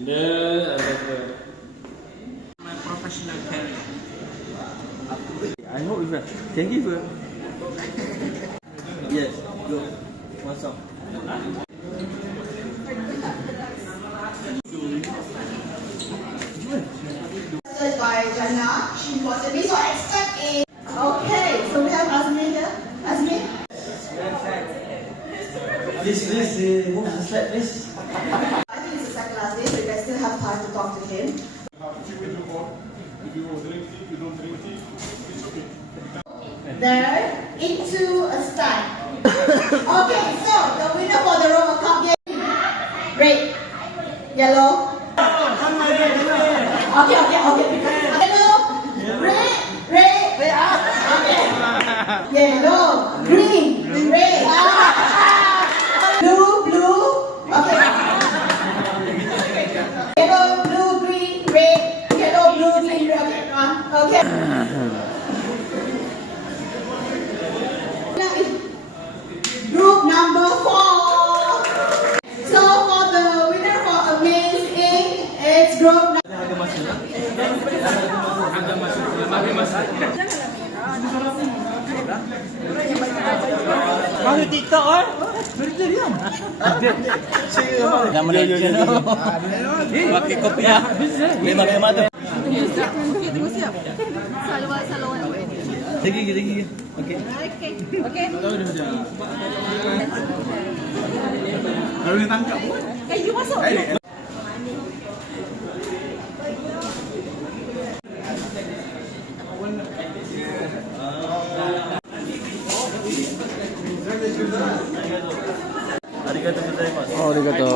No, My professional career. I hope you can give her. Yes, go. What's up? By Jannah, she was a so expert in. Okay, so we have Azmi here. Azmi. Please, move the slide, please. I think it's the second last day, so you guys still have time to talk to him. If you drink tea, you don't drink tea, it's okay. There, into a stand. Okay, so the winner for the Roma Cup game. Red, yellow. Okay. Yellow, red. Okay. Yellow, green, red. Blue. Okay. Yellow, blue, green, red. Yellow, blue, green, red. Okay. Group number 4. So for the winner for amazing, it's group number. Masuk TikTok kan? Berita dia. Dah Malaysia ni. Pakai kopi ya. Boleh pakai mata. Tunggu siap. Saluan. Lagi. Okey. Okey. Kalau dia tangkap pun. You masuk. Arigatou gozaimasu. Oh, arigato.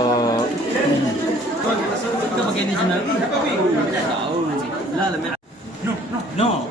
Kita pakai national. Tahu. Lah. No.